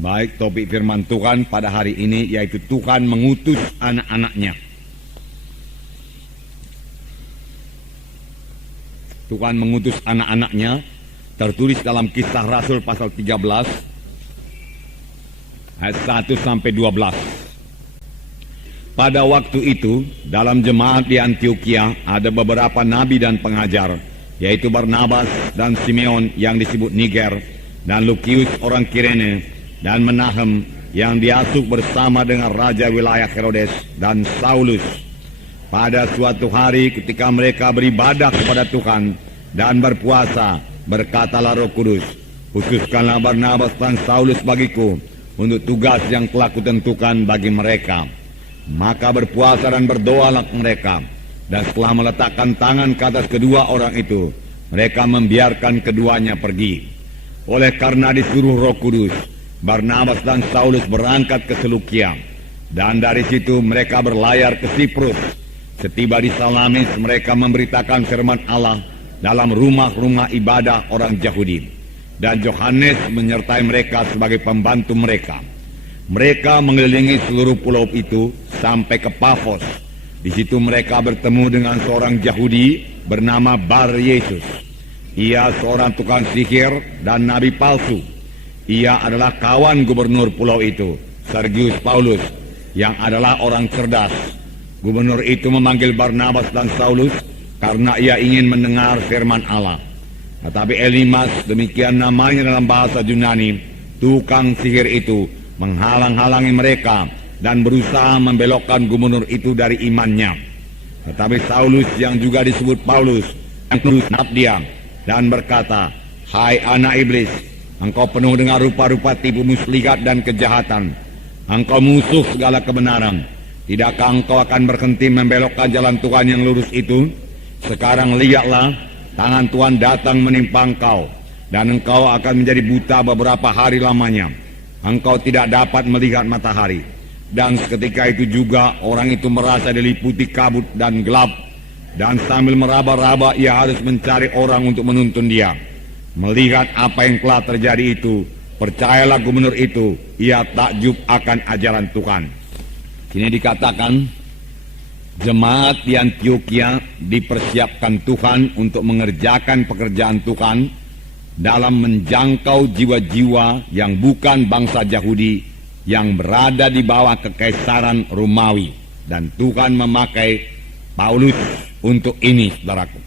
Baik, topik firman Tuhan pada hari ini yaitu Tuhan mengutus anak-anaknya. Tuhan mengutus anak-anaknya tertulis dalam Kisah Rasul pasal 13 ayat 1 sampai 12. Pada waktu itu dalam jemaat di Antioquia ada beberapa nabi dan pengajar, yaitu Barnabas dan Simeon yang disebut Niger, dan Lukius orang Kirene, dan Menahem yang diasuh bersama dengan raja wilayah Herodes, dan Saulus. Pada suatu hari ketika mereka beribadah kepada Tuhan dan berpuasa, berkatalah Roh Kudus, "Khususkanlah Barnabas dan Saulus bagiku untuk tugas yang telah kutentukan bagi mereka." Maka berpuasa dan berdoalah mereka, dan setelah meletakkan tangan ke atas kedua orang itu, mereka membiarkan keduanya pergi. Oleh karena disuruh Roh Kudus, Barnabas dan Saulus berangkat ke Selukia, dan dari situ mereka berlayar ke Siprus. Setiba di Salamis, mereka memberitakan firman Allah dalam rumah-rumah ibadah orang Yahudi, dan Yohanes menyertai mereka sebagai pembantu mereka. Mereka mengelilingi seluruh pulau itu sampai ke Pafos. Di situ mereka bertemu dengan seorang Yahudi bernama Bar Yesus. Ia seorang tukang sihir dan nabi palsu. Ia adalah kawan gubernur pulau itu, Sergius Paulus, yang adalah orang cerdas. Gubernur itu memanggil Barnabas dan Saulus karena ia ingin mendengar firman Allah. Tetapi Elimas, demikian namanya dalam bahasa Yunani, tukang sihir itu menghalang-halangi mereka dan berusaha membelokkan gubernur itu dari imannya. Tetapi Saulus yang juga disebut Paulus yang terus dia dan berkata, "Hai anak iblis, engkau penuh dengan rupa-rupa tipu muslihat dan kejahatan. Engkau musuh segala kebenaran. Tidakkah engkau akan berhenti membelokkan jalan Tuhan yang lurus itu? Sekarang lihatlah, tangan Tuhan datang menimpa engkau, dan engkau akan menjadi buta beberapa hari lamanya. Engkau tidak dapat melihat matahari." Dan seketika itu juga orang itu merasa diliputi kabut dan gelap, dan sambil meraba-raba ia harus mencari orang untuk menuntun dia. Melihat apa yang telah terjadi itu, percayalah gubernur itu, ia takjub akan ajaran Tuhan. Ini dikatakan jemaat di Antioquia dipersiapkan Tuhan untuk mengerjakan pekerjaan Tuhan dalam menjangkau jiwa-jiwa yang bukan bangsa Yahudi yang berada di bawah kekaisaran Romawi. Dan Tuhan memakai Paulus untuk ini, saudaraku.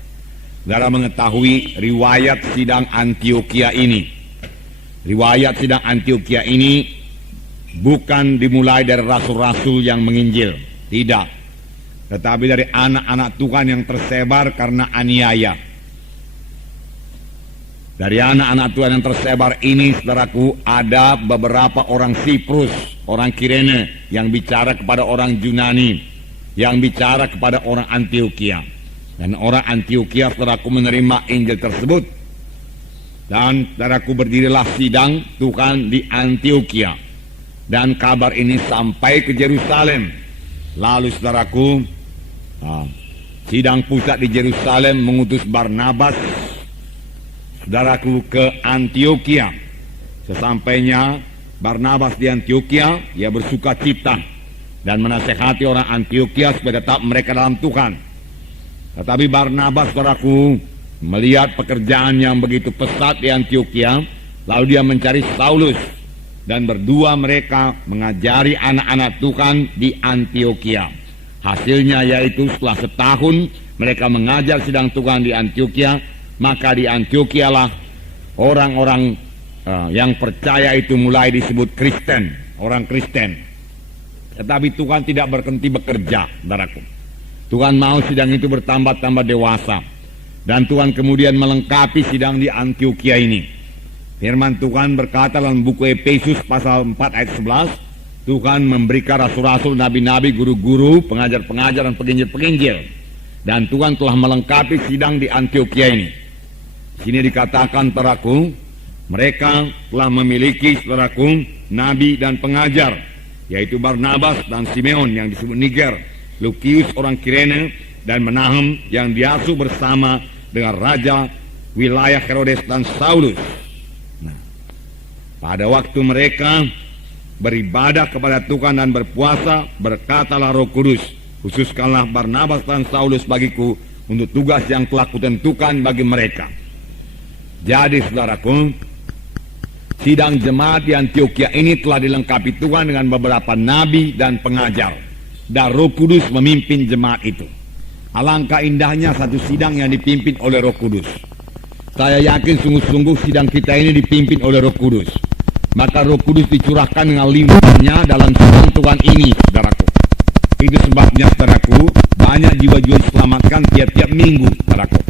Saudara mengetahui riwayat sidang Antioquia ini. Riwayat sidang Antioquia ini bukan dimulai dari rasul-rasul yang menginjil, tidak. Tetapi dari anak-anak Tuhan yang tersebar karena aniaya. Dari anak-anak Tuhan yang tersebar ini, saudaraku, ada beberapa orang Siprus, orang Kirene, yang bicara kepada orang Yunani, yang bicara kepada orang Antioquia. Dan orang Antioquia, saudaraku, menerima Injil tersebut. Dan saudaraku, berdirilah sidang Tuhan di Antioquia. Dan kabar ini sampai ke Yerusalem. Lalu saudaraku, sidang pusat di Yerusalem mengutus Barnabas, saudaraku, ke Antioquia. Sesampainya Barnabas di Antioquia, ia bersuka cita dan menasehati orang Antioquia supaya tetap mereka dalam Tuhan. Tetapi Barnabas, saudaraku, melihat pekerjaan yang begitu pesat di Antioquia, lalu dia mencari Saulus, dan berdua mereka mengajari anak-anak Tuhan di Antioquia. Hasilnya yaitu setelah setahun mereka mengajar sidang Tuhan di Antioquia, maka di Antioquia lah orang-orang yang percaya itu mulai disebut Kristen, orang Kristen. Tetapi Tuhan tidak berhenti bekerja, saudaraku. Tuhan mau sidang itu bertambah-tambah dewasa, dan Tuhan kemudian melengkapi sidang di Antioquia ini. Firman Tuhan berkata dalam buku Efesus pasal 4 ayat 11, Tuhan memberikan rasul-rasul, nabi-nabi, guru-guru, pengajar-pengajar, dan penginjil-penginjil. Dan Tuhan telah melengkapi sidang di Antioquia ini. Sini dikatakan, saudaraku, mereka telah memiliki, saudaraku, nabi dan pengajar, yaitu Barnabas dan Simeon yang disebut Niger, Lukius orang Kirene, dan Menahem yang diasuh bersama dengan raja wilayah Herodes dan Saulus. Pada waktu mereka beribadah kepada Tuhan dan berpuasa, berkatalah Roh Kudus, khususkanlah Barnabas dan Saulus bagiku untuk tugas yang telah kutentukan bagi mereka. Jadi saudaraku, sidang jemaat di Antioquia ini telah dilengkapi Tuhan dengan beberapa nabi dan pengajar, dan Roh Kudus memimpin jemaat itu. Alangkah indahnya satu sidang yang dipimpin oleh Roh Kudus. Saya yakin sungguh-sungguh sidang kita ini dipimpin oleh Roh Kudus. Maka Roh Kudus dicurahkan dengan limpahnya dalam sidang Tuhan ini, saudaraku. Itu sebabnya, saudaraku, banyak jiwa-jiwa diselamatkan tiap-tiap minggu, saudaraku.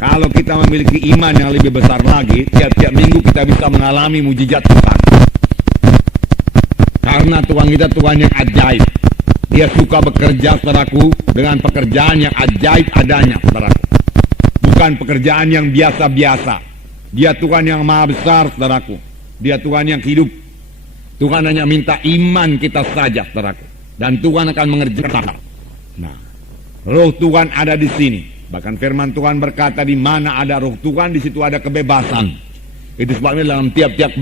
Kalau kita memiliki iman yang lebih besar lagi, tiap-tiap minggu kita bisa mengalami mujizat Tuhan. Karena Tuhan kita Tuhan yang ajaib. Dia suka bekerja, saudaraku, dengan pekerjaan yang ajaib adanya, saudaraku. Bukan pekerjaan yang biasa-biasa. Dia Tuhan yang maha besar, saudaraku. Dia Tuhan yang hidup. Tuhan hanya minta iman kita saja, saudaraku. Dan Tuhan akan mengerjakan. Nah, Roh Tuhan ada di sini. Bahkan firman Tuhan berkata, di mana ada Roh Tuhan, di situ ada kebebasan. Itu sebabnya dalam tiap-tiap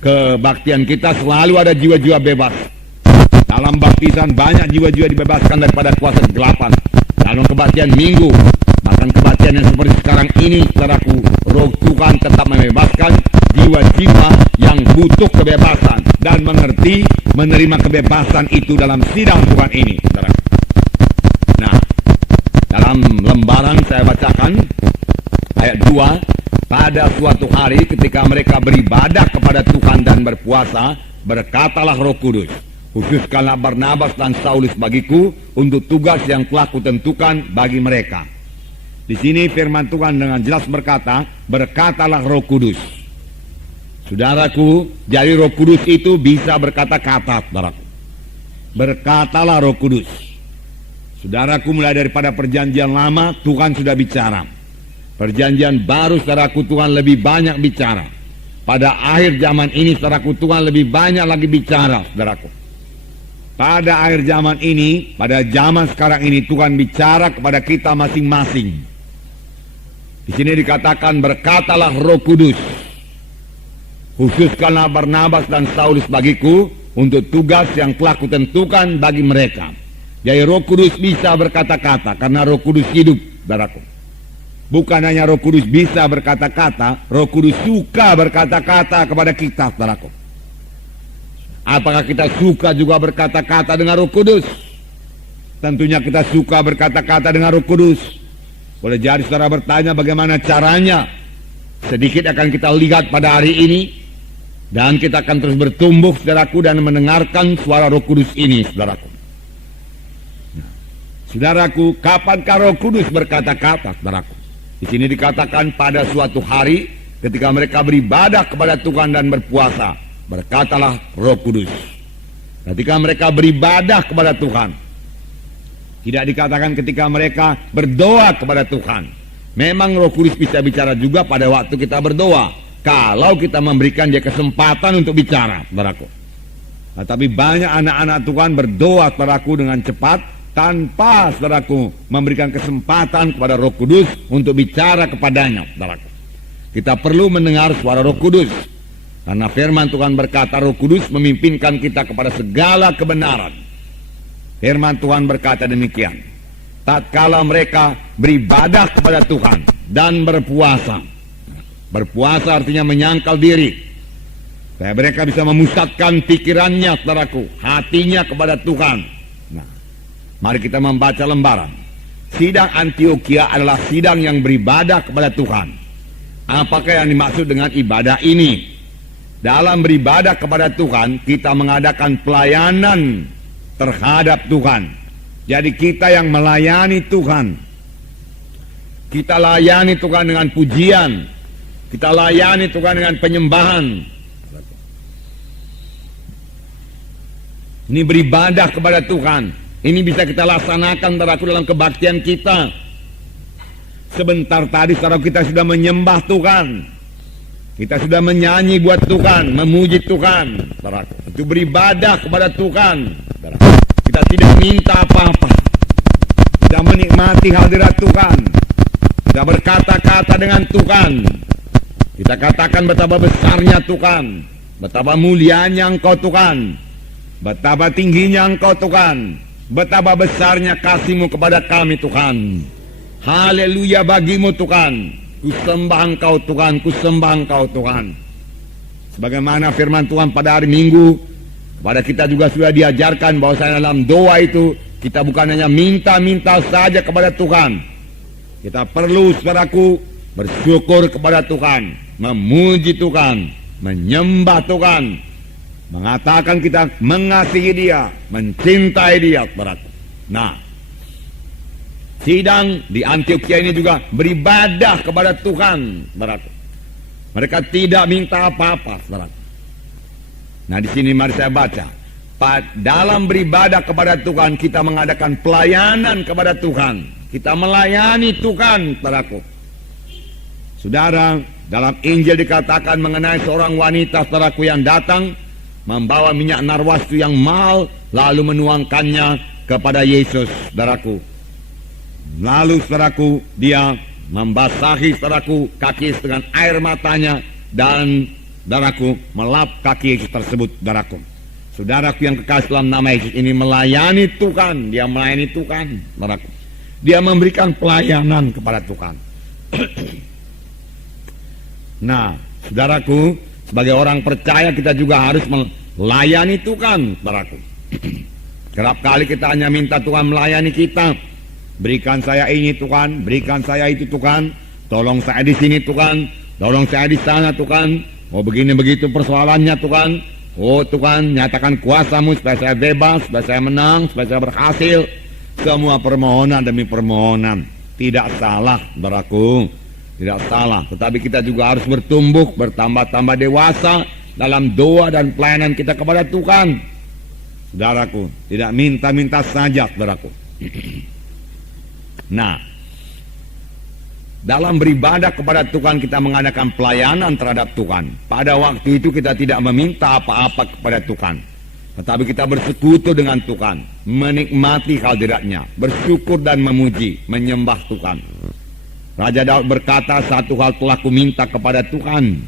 kebaktian kita selalu ada jiwa-jiwa bebas. Dalam baptisan banyak jiwa-jiwa dibebaskan daripada kuasa kegelapan. Dalam kebaktian minggu, bahkan kebaktian yang seperti sekarang ini, saudaraku, Roh Tuhan tetap membebaskan jiwa-jiwa yang butuh kebebasan dan mengerti menerima kebebasan itu dalam sidang Tuhan ini, saudara. Nah, dalam lembaran saya bacakan ayat 2, pada suatu hari ketika mereka beribadah kepada Tuhan dan berpuasa, berkatalah Roh Kudus, khususkanlah Barnabas dan Saulus bagiku untuk tugas yang telah kutentukan bagi mereka. Di sini firman Tuhan dengan jelas berkata, berkatalah Roh Kudus. Saudaraku, jadi Roh Kudus itu bisa berkata-kata, saudaraku. Berkatalah Roh Kudus. Saudaraku, mulai daripada perjanjian lama, Tuhan sudah bicara. Perjanjian baru, saudaraku, Tuhan lebih banyak bicara. Pada akhir zaman ini, saudaraku, Tuhan lebih banyak lagi bicara, saudaraku. Pada akhir zaman ini, pada zaman sekarang ini, Tuhan bicara kepada kita masing-masing. Di sini dikatakan, berkatalah Roh Kudus. Khususkanlah Barnabas dan Saulus bagiku untuk tugas yang telah kutentukan bagi mereka. Jadi Roh Kudus bisa berkata-kata karena Roh Kudus hidup, saudaraku. Bukan hanya Roh Kudus bisa berkata-kata, Roh Kudus suka berkata-kata kepada kita, saudaraku. Apakah kita suka juga berkata-kata dengan Roh Kudus? Tentunya kita suka berkata-kata dengan Roh Kudus. Boleh jadi saudara bertanya bagaimana caranya. Sedikit akan kita lihat pada hari ini. Dan kita akan terus bertumbuh, saudaraku, dan mendengarkan suara Roh Kudus ini, saudaraku. Nah, saudaraku, kapankah Roh Kudus berkata-kata, saudaraku? Di sini dikatakan pada suatu hari ketika mereka beribadah kepada Tuhan dan berpuasa, berkatalah Roh Kudus. Ketika mereka beribadah kepada Tuhan, tidak dikatakan ketika mereka berdoa kepada Tuhan. Memang Roh Kudus bisa bicara juga pada waktu kita berdoa. Kalau kita memberikan dia kesempatan untuk bicara, saudaraku. Nah, tapi banyak anak-anak Tuhan berdoa, saudaraku, dengan cepat tanpa, saudaraku, memberikan kesempatan kepada Roh Kudus untuk bicara kepadanya, saudaraku. Kita perlu mendengar suara Roh Kudus. Karena firman Tuhan berkata Roh Kudus memimpinkan kita kepada segala kebenaran. Firman Tuhan berkata demikian. Tatkala mereka beribadah kepada Tuhan dan berpuasa. Berpuasa artinya menyangkal diri. Supaya mereka bisa memusatkan pikirannya, saudaraku, hatinya kepada Tuhan. Nah, mari kita membaca lembaran. Sidang Antioquia adalah sidang yang beribadah kepada Tuhan. Apakah yang dimaksud dengan ibadah ini? Dalam beribadah kepada Tuhan, kita mengadakan pelayanan terhadap Tuhan. Jadi kita yang melayani Tuhan. Kita layani Tuhan dengan pujian. Kita layani Tuhan dengan penyembahan. Ini beribadah kepada Tuhan. Ini bisa kita laksanakan, saudaraku, dalam kebaktian kita. Sebentar tadi, saudara, kita sudah menyembah Tuhan. Kita sudah menyanyi buat Tuhan, memuji Tuhan, saudaraku. Itu beribadah kepada Tuhan, saudaraku. Kita tidak minta apa-apa. Kita menikmati hadirat Tuhan. Kita berkata-kata dengan Tuhan. Kita katakan betapa besarnya Tuhan. betapa mulianya Engkau Tuhan, betapa tingginya Engkau Tuhan, betapa besarnya kasih-Mu kepada kami Tuhan. Haleluya bagimu Tuhan. Kusembah Engkau Tuhan, kusembah Engkau Tuhan. Sebagaimana firman Tuhan pada hari Minggu, kepada kita juga sudah diajarkan bahwa dalam doa itu kita bukan hanya minta-minta saja kepada Tuhan. Kita perlu, saudaraku, bersyukur kepada Tuhan, memuji Tuhan, menyembah Tuhan, mengatakan kita mengasihi Dia, mencintai Dia, saudaraku. Nah, sidang di Antioquia ini juga beribadah kepada Tuhan, saudaraku. Mereka tidak minta apa-apa, saudaraku. Nah, di sini mari saya baca. Dalam beribadah kepada Tuhan, kita mengadakan pelayanan kepada Tuhan. Kita melayani Tuhan, saudaraku. Saudara, dalam Injil dikatakan mengenai seorang wanita, saudaraku, yang datang membawa minyak narwastu yang mahal, lalu menuangkannya kepada Yesus, saudaraku. Lalu, saudaraku, dia membasahi, saudaraku, kaki dengan air matanya dan, saudaraku, melap kaki Yesus tersebut, saudaraku. Saudaraku yang kekasih dalam nama Yesus ini melayani Tuhan, dia melayani Tuhan, saudaraku. Dia memberikan pelayanan kepada Tuhan. Nah, saudaraku, sebagai orang percaya kita juga harus melayani Tuhan, saudaraku. Kerap kali kita hanya minta Tuhan melayani kita. Berikan saya ini Tuhan, berikan saya itu Tuhan, tolong saya di sini Tuhan, tolong saya di sana Tuhan. Oh begini begitu persoalannya Tuhan. Oh Tuhan, nyatakan kuasa-Mu supaya saya bebas, supaya saya menang, supaya saya berhasil. Semua permohonan demi permohonan. Tidak salah, saudaraku. Tidak salah. Tetapi kita juga harus bertumbuh, bertambah-tambah dewasa dalam doa dan pelayanan kita kepada Tuhan. Saudaraku, tidak minta-minta saja, saudaraku. Nah, dalam beribadah kepada Tuhan kita mengadakan pelayanan terhadap Tuhan. Pada waktu itu kita tidak meminta apa-apa kepada Tuhan, tetapi kita bersekutu dengan Tuhan, menikmati hadiratnya, bersyukur dan memuji, menyembah Tuhan. Raja Daud berkata, satu hal telah ku minta kepada Tuhan,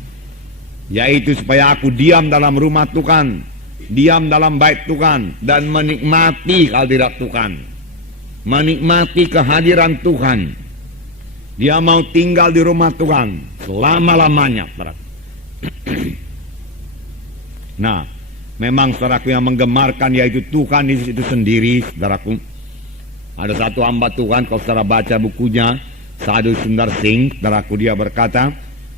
yaitu supaya aku diam dalam rumah Tuhan, diam dalam bait Tuhan, dan menikmati hadirat Tuhan, menikmati kehadiran Tuhan. Dia mau tinggal di rumah Tuhan selama-lamanya. Nah, memang saudaraku yang menggemarkan yaitu Tuhan itu sendiri, saudaraku. Ada satu hamba Tuhan, kalau saudara baca bukunya Sadhu Sundar Singh, saudaraku, dia berkata,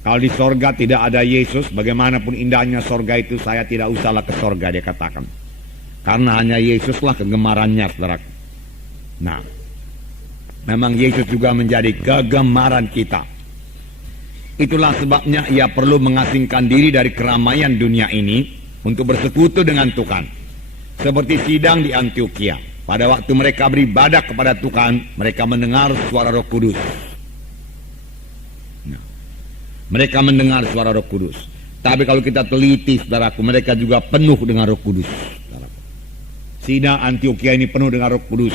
kalau di sorga tidak ada Yesus, bagaimanapun indahnya sorga itu, saya tidak usahlah ke sorga, dia katakan. Karena hanya Yesuslah kegemarannya, saudaraku. Nah, memang Yesus juga menjadi kegemaran kita. Itulah sebabnya ia perlu mengasingkan diri dari keramaian dunia ini untuk bersekutu dengan Tuhan. Seperti sidang di Antioquia. Pada waktu mereka beribadah kepada Tuhan, mereka mendengar suara Roh Kudus. Nah, mereka mendengar suara Roh Kudus. Tapi kalau kita teliti, saudaraku, mereka juga penuh dengan Roh Kudus. Saudaraku. Sidang Antioquia ini penuh dengan Roh Kudus.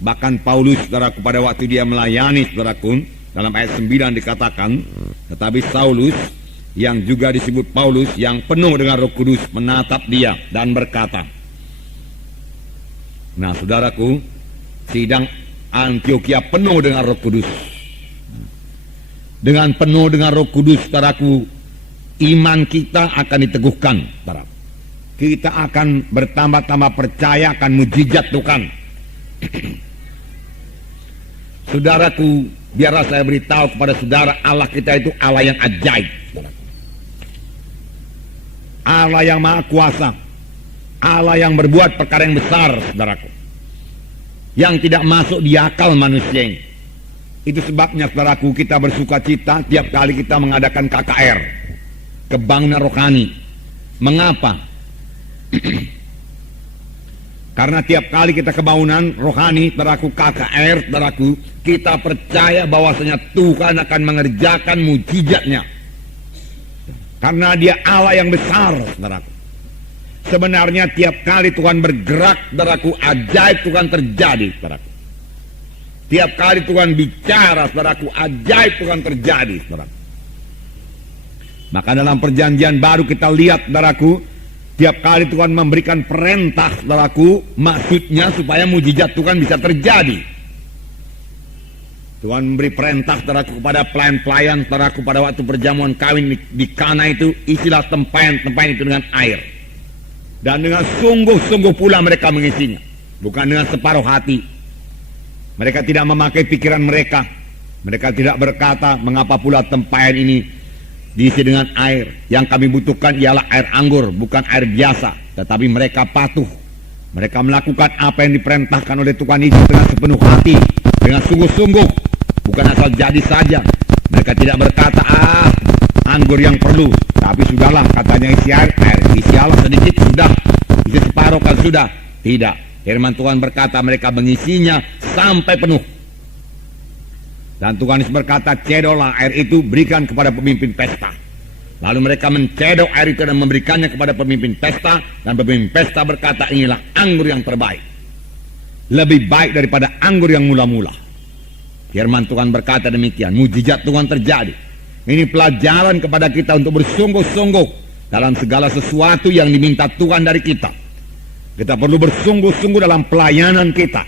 Bahkan Paulus, saudaraku, pada waktu dia melayani, saudaraku, dalam ayat 9 dikatakan, tetapi Saulus, yang juga disebut Paulus, yang penuh dengan Roh Kudus, menatap dia dan berkata. Nah, saudaraku, sidang Antioquia penuh dengan Roh Kudus. Dengan penuh dengan Roh Kudus, saudaraku, iman kita akan diteguhkan, saudaraku. Kita akan bertambah-tambah percaya akan mujizat Tuhan. Saudaraku, biarlah saya beritahu kepada saudara, Allah kita itu Allah yang ajaib, saudaraku. Allah yang maha kuasa, Allah yang berbuat perkara yang besar, saudaraku, yang tidak masuk di akal manusia ini. Itu sebabnya, saudaraku, kita bersuka cita tiap kali kita mengadakan KKR, kebangunan rohani. Mengapa? Karena tiap kali kita kebangunan rohani, saudaraku, KKR, saudaraku, kita percaya bahwasanya Tuhan akan mengerjakan mujizatnya. Karena dia Allah yang besar, saudaraku. Sebenarnya tiap kali Tuhan bergerak, saudaraku, ajaib Tuhan terjadi, saudaraku. Tiap kali Tuhan bicara, saudaraku, ajaib Tuhan terjadi, saudaraku. Maka dalam perjanjian baru kita lihat, saudaraku, tiap kali Tuhan memberikan perintah, saudaraku, maksudnya supaya mujizat Tuhan bisa terjadi. Tuhan memberi perintah, saudaraku, kepada pelayan-pelayan, saudaraku, pada waktu perjamuan kawin di Kana itu, isilah tempayan itu dengan air. Dan dengan sungguh-sungguh pula mereka mengisinya, bukan dengan separuh hati. Mereka tidak memakai pikiran mereka. Mereka tidak berkata, mengapa pula tempayan ini diisi dengan air. Yang kami butuhkan ialah air anggur, bukan air biasa. Tetapi mereka patuh. Mereka melakukan apa yang diperintahkan oleh Tuhan Yesus dengan sepenuh hati, dengan sungguh-sungguh, bukan asal jadi saja. Mereka tidak berkata, anggur yang perlu, tapi sudahlah, katanya isi air isialah sedikit, sudah, isi separuh kan sudah. Tidak, firman Tuhan berkata mereka mengisinya sampai penuh. Dan Tuhan Yesus berkata, cedolah air itu, berikan kepada pemimpin pesta. Lalu mereka mencedok air itu dan memberikannya kepada pemimpin pesta. Dan pemimpin pesta berkata, inilah anggur yang terbaik, lebih baik daripada anggur yang mula-mula. Firman Tuhan berkata demikian, mujizat Tuhan terjadi. Ini pelajaran kepada kita untuk bersungguh-sungguh dalam segala sesuatu yang diminta Tuhan dari kita. Kita perlu bersungguh-sungguh dalam pelayanan kita.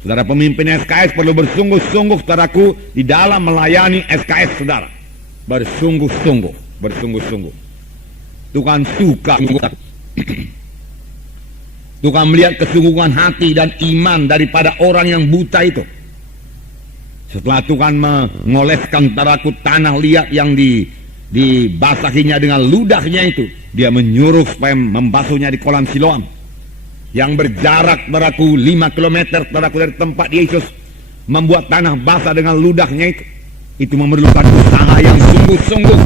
Saudara pemimpin SKS perlu bersungguh-sungguh, saudaraku, di dalam melayani SKS saudara. Bersungguh-sungguh, bersungguh-sungguh. Tuhan suka. Tuhan melihat kesungguhan hati dan iman daripada orang yang buta itu. Setelah Tuhan mengoleskan, saudaraku, tanah liat yang dibasahinya dengan ludahnya itu, dia menyuruh supaya membasuhnya di kolam Siloam yang berjarak, saudaraku, 5 km, saudaraku, dari tempat Yesus membuat tanah basah dengan ludahnya itu. Itu memerlukan usaha yang sungguh-sungguh,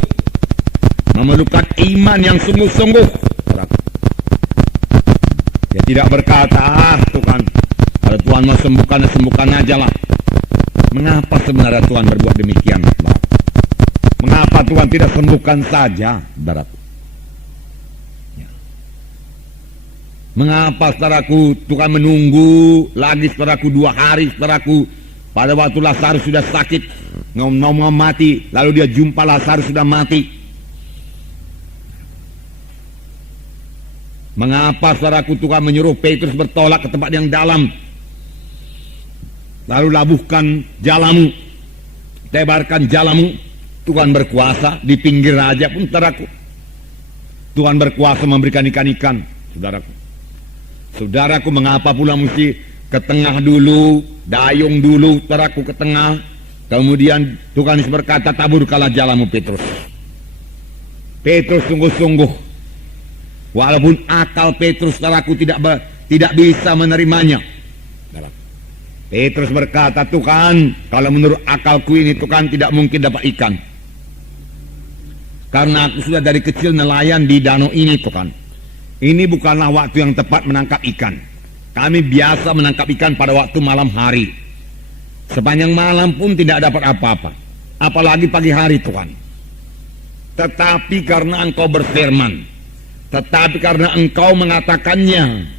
memerlukan iman yang sungguh-sungguh. Dia tidak berkata, Tuhan, kalau Tuhan mau sembuhkan, sembuhkan aja lah. Mengapa sebenarnya Tuhan berbuat demikian? Mengapa Tuhan tidak sembuhkan saja, saudaraku? Ya. Mengapa, saudaraku, Tuhan menunggu lagi, saudaraku, 2 hari, saudaraku, pada waktu Lazarus sudah sakit, ngomong mati, lalu dia jumpa Lazarus sudah mati. Mengapa, saudaraku, Tuhan menyuruh Petrus bertolak ke tempat yang dalam, lalu labuhkan jalamu, tebarkan jalamu. Tuhan berkuasa di pinggir raja pun, saudaraku. Tuhan berkuasa memberikan ikan-ikan, saudaraku. Saudaraku, mengapa pula mesti ke tengah dulu, dayung dulu, saudaraku, ke tengah. Kemudian Tuhan berkata, taburkanlah jalamu, Petrus. Petrus sungguh-sungguh, walaupun akal Petrus, saudaraku, tidak bisa menerimanya. Petrus berkata, Tuhan, kalau menurut akalku ini, Tuhan, tidak mungkin dapat ikan. Karena aku sudah dari kecil nelayan di danau ini, Tuhan. Ini bukanlah waktu yang tepat menangkap ikan. Kami biasa menangkap ikan pada waktu malam hari. Sepanjang malam pun tidak dapat apa-apa. Apalagi pagi hari, Tuhan. Tetapi karena Engkau berfirman, tetapi karena Engkau mengatakannya,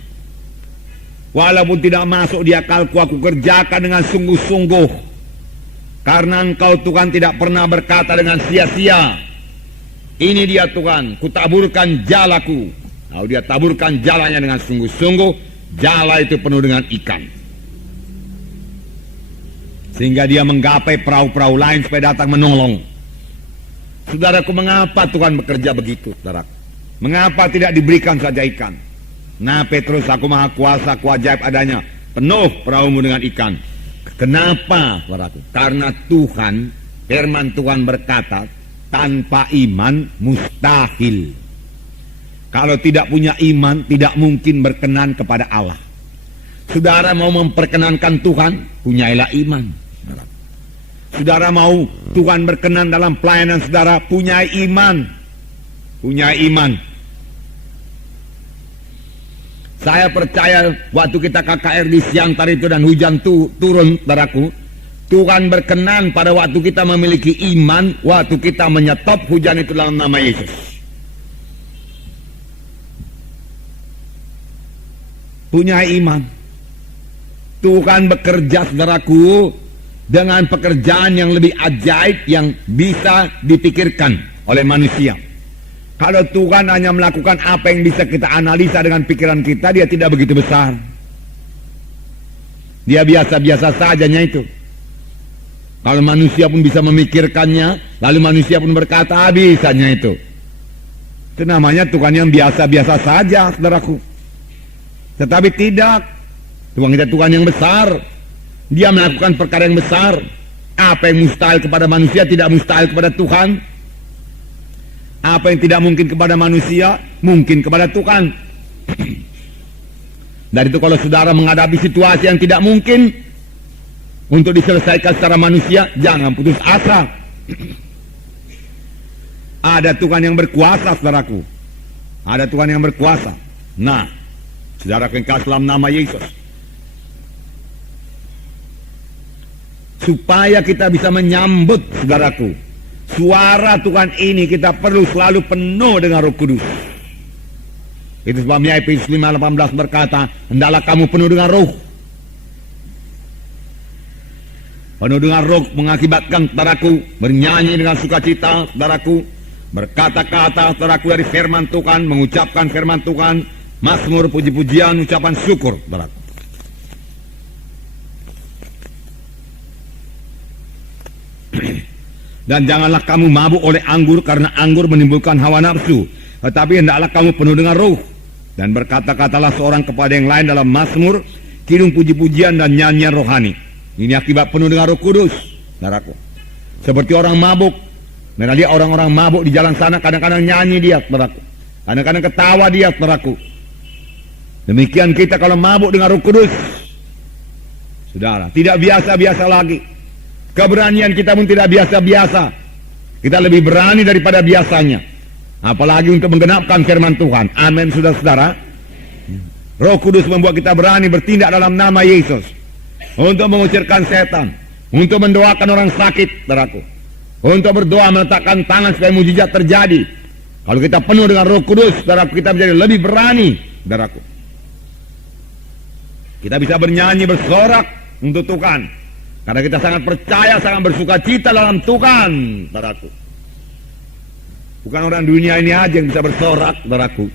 walaupun tidak masuk di akalku, aku kerjakan dengan sungguh-sungguh. Karena Engkau, Tuhan, tidak pernah berkata dengan sia-sia. Ini dia, Tuhan, kutaburkan jalaku. Lalu dia taburkan jalanya dengan sungguh-sungguh. Jala itu penuh dengan ikan. Sehingga dia menggapai perahu-perahu lain supaya datang menolong. Saudaraku, mengapa Tuhan bekerja begitu, saudaraku? Mengapa tidak diberikan saja ikan? Nah, Petrus, aku maha kuasa, aku ajaib adanya. Penuh perahumu dengan ikan. Kenapa, saudaraku? Karena Tuhan, firman Tuhan berkata, tanpa iman mustahil. Kalau tidak punya iman, tidak mungkin berkenan kepada Allah. Saudara mau memperkenankan Tuhan, punyailah iman. Saudara mau Tuhan berkenan dalam pelayanan saudara, punyai iman. Punyai iman. Saya percaya waktu kita KKR di Siantar itu dan hujan turun, saudaraku, Tuhan berkenan pada waktu kita memiliki iman, waktu kita menyetop hujan itu dalam nama Yesus. Punya iman. Tuhan bekerja, saudaraku, dengan pekerjaan yang lebih ajaib yang bisa dipikirkan. oleh manusia. Kalau Tuhan hanya melakukan apa yang bisa kita analisa dengan pikiran kita, dia tidak begitu besar. Dia biasa-biasa sajanya itu. Kalau manusia pun bisa memikirkannya, lalu manusia pun berkata, bisanya itu. Itu namanya Tuhan yang biasa-biasa saja, saudaraku. Tetapi tidak. Tuhan kita Tuhan yang besar. Dia melakukan perkara yang besar. Apa yang mustahil kepada manusia tidak mustahil kepada Tuhan. Apa yang tidak mungkin kepada manusia mungkin kepada Tuhan. Dari itu kalau saudara menghadapi situasi yang tidak mungkin untuk diselesaikan secara manusia, jangan putus asa. Ada Tuhan yang berkuasa, saudaraku. Ada Tuhan yang berkuasa. Nah, saudara kekasih dalam nama Yesus, supaya kita bisa menyambut, saudaraku, suara Tuhan ini, kita perlu selalu penuh dengan Roh Kudus. Itu sebabnya Efesus 5:18 berkata, hendaklah kamu penuh dengan roh. Penuh dengan roh mengakibatkan, saudaraku, bernyanyi dengan sukacita, saudaraku, berkata-kata, saudaraku, dari firman Tuhan, mengucapkan firman Tuhan, mazmur, puji-pujian, ucapan syukur, saudaraku. Dan janganlah kamu mabuk oleh anggur, karena anggur menimbulkan hawa nafsu, tetapi hendaklah kamu penuh dengan roh. Dan berkata-katalah seorang kepada yang lain dalam mazmur, kidung, puji-pujian, dan nyanyian rohani. Ini akibat penuh dengan Roh Kudus, saudaraku. Seperti orang mabuk. Mereka lihat orang-orang mabuk di jalan sana, kadang-kadang nyanyi dia, saudaraku. Kadang-kadang ketawa dia, saudaraku. Demikian kita kalau mabuk dengan Roh Kudus, saudara, tidak biasa-biasa lagi. Keberanian kita pun tidak biasa-biasa. Kita lebih berani daripada biasanya. Apalagi untuk menggenapkan firman Tuhan. Amin, saudara-saudara. Roh Kudus membuat kita berani bertindak dalam nama Yesus. Untuk mengusirkan setan. Untuk mendoakan orang sakit, saudaraku. Untuk berdoa meletakkan tangan supaya mujizat terjadi. Kalau kita penuh dengan Roh Kudus, saudaraku, kita menjadi lebih berani, saudaraku. Kita bisa bernyanyi, bersorak untuk Tuhan. Karena kita sangat percaya, sangat bersuka cita dalam Tuhan, saudaraku. Bukan orang dunia ini aja yang bisa bersorak, saudaraku.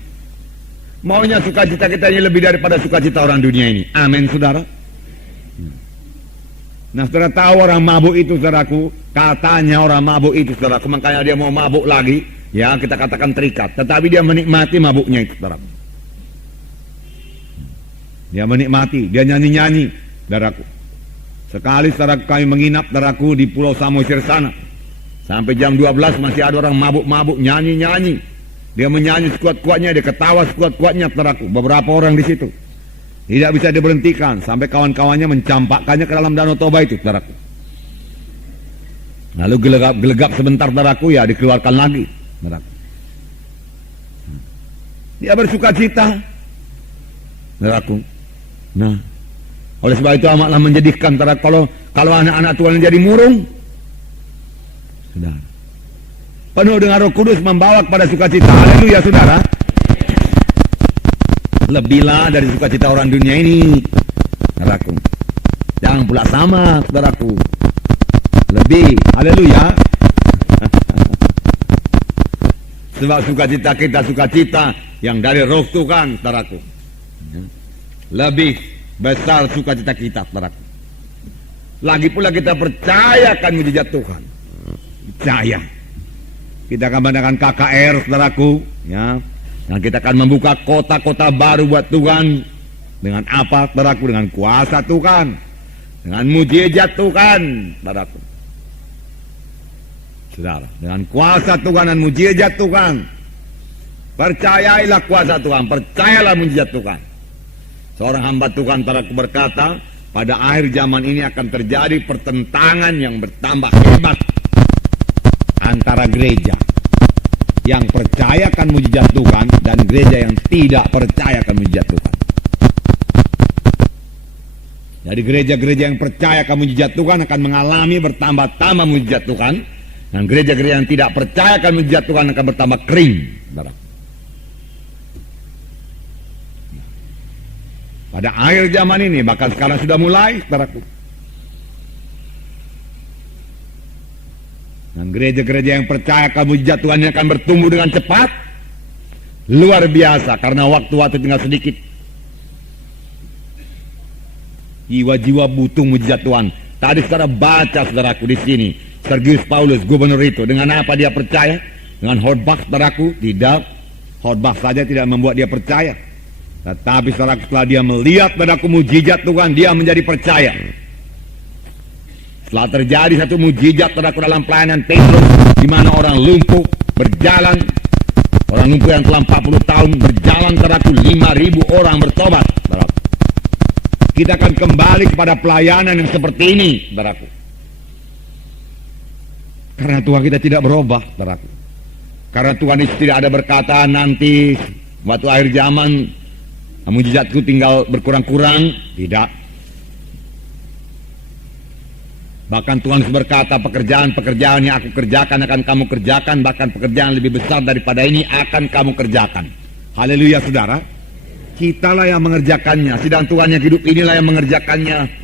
Maunya sukacita kita ini lebih daripada sukacita orang dunia ini. Amin, saudara. Nah, saudara tahu orang mabuk itu, saudaraku. Katanya orang mabuk itu, saudaraku. Makanya dia mau mabuk lagi. Ya, kita katakan terikat. Tetapi dia menikmati mabuknya itu, saudaraku. Dia menikmati, dia nyanyi-nyanyi, saudaraku. Sekali, saudaraku, kami menginap, saudaraku, di Pulau Samosir sana. Sampai jam 12 masih ada orang mabuk-mabuk, nyanyi-nyanyi. Dia menyanyi sekuat-kuatnya, dia ketawa sekuat-kuatnya, saudaraku. Beberapa orang di situ. Tidak bisa diberhentikan, sampai kawan-kawannya mencampakkannya ke dalam Danau Toba itu, saudaraku. Lalu gelegap sebentar, saudaraku, ya dikeluarkan lagi, saudaraku. Dia bersuka cita, saudaraku. Nah, oleh sebab itu amatlah menjadikan, saudaraku, kalau anak-anak Tuhan jadi murung, saudara, penuh dengan Roh Kudus membawa kepada sukacita. Haleluya, saudara. Lebihlah dari sukacita orang dunia ini, saudaraku. Jangan pula sama, saudaraku. Lebih, haleluya. Sebab sukacita kita sukacita yang dari Roh Tuhan, saudaraku. Lebih besar sukacita kita, saudaraku. Lagi pula kita percaya akan mujizat Tuhan. Percaya. Kita akan mengadakan KKR, saudaraku, ya. Dan kita akan membuka kota-kota baru buat Tuhan. Dengan apa, saudaraku? Dengan kuasa Tuhan. Dengan mujizat Tuhan, saudaraku. Saudara, dengan kuasa Tuhan dan mujizat Tuhan. Percayailah kuasa Tuhan, percayalah mujizat Tuhan. Seorang hamba Tuhan, saudaraku, berkata, pada akhir zaman ini akan terjadi pertentangan yang bertambah hebat antara gereja yang percaya akan mujizat Tuhan dan gereja yang tidak percaya akan mujizat Tuhan. Jadi gereja-gereja yang percaya akan mujizat Tuhan akan mengalami bertambah-tambah mujizat Tuhan, dan gereja-gereja yang tidak percaya akan mujizat Tuhan akan bertambah kering. Pada akhir zaman ini, bahkan sekarang sudah mulai, saudaraku. Dan gereja-gereja yang percaya akan mujizat Tuhan ini akan bertumbuh dengan cepat, luar biasa, karena waktu-waktu tinggal sedikit. Jiwa-jiwa butuh mujizat Tuhan. Tadi saudara baca, saudaraku, di sini Sergius Paulus, gubernur itu, dengan apa dia percaya? Dengan khotbah, saudaraku? Tidak. Khotbah saja tidak membuat dia percaya. Tetapi saudaraku, setelah dia melihat, saudaraku, mujizat Tuhan, dia menjadi percaya. Setelah terjadi satu mujizat, saudaraku, dalam pelayanan Petrus, di mana orang lumpuh berjalan, orang lumpuh yang telah 40 tahun berjalan, saudaraku, 5.000 orang bertobat, saudaraku. Kita akan kembali kepada pelayanan yang seperti ini, saudaraku. Karena Tuhan kita tidak berubah, saudaraku. Karena Tuhan itu tidak ada berkata nanti waktu akhir zaman mujizatku tinggal berkurang-kurang. Tidak. Bahkan Tuhan berkata pekerjaan-pekerjaan yang aku kerjakan akan kamu kerjakan. Bahkan pekerjaan lebih besar daripada ini akan kamu kerjakan. Haleluya, saudara. Kitalah yang mengerjakannya. Sidang Tuhan yang hidup inilah yang mengerjakannya.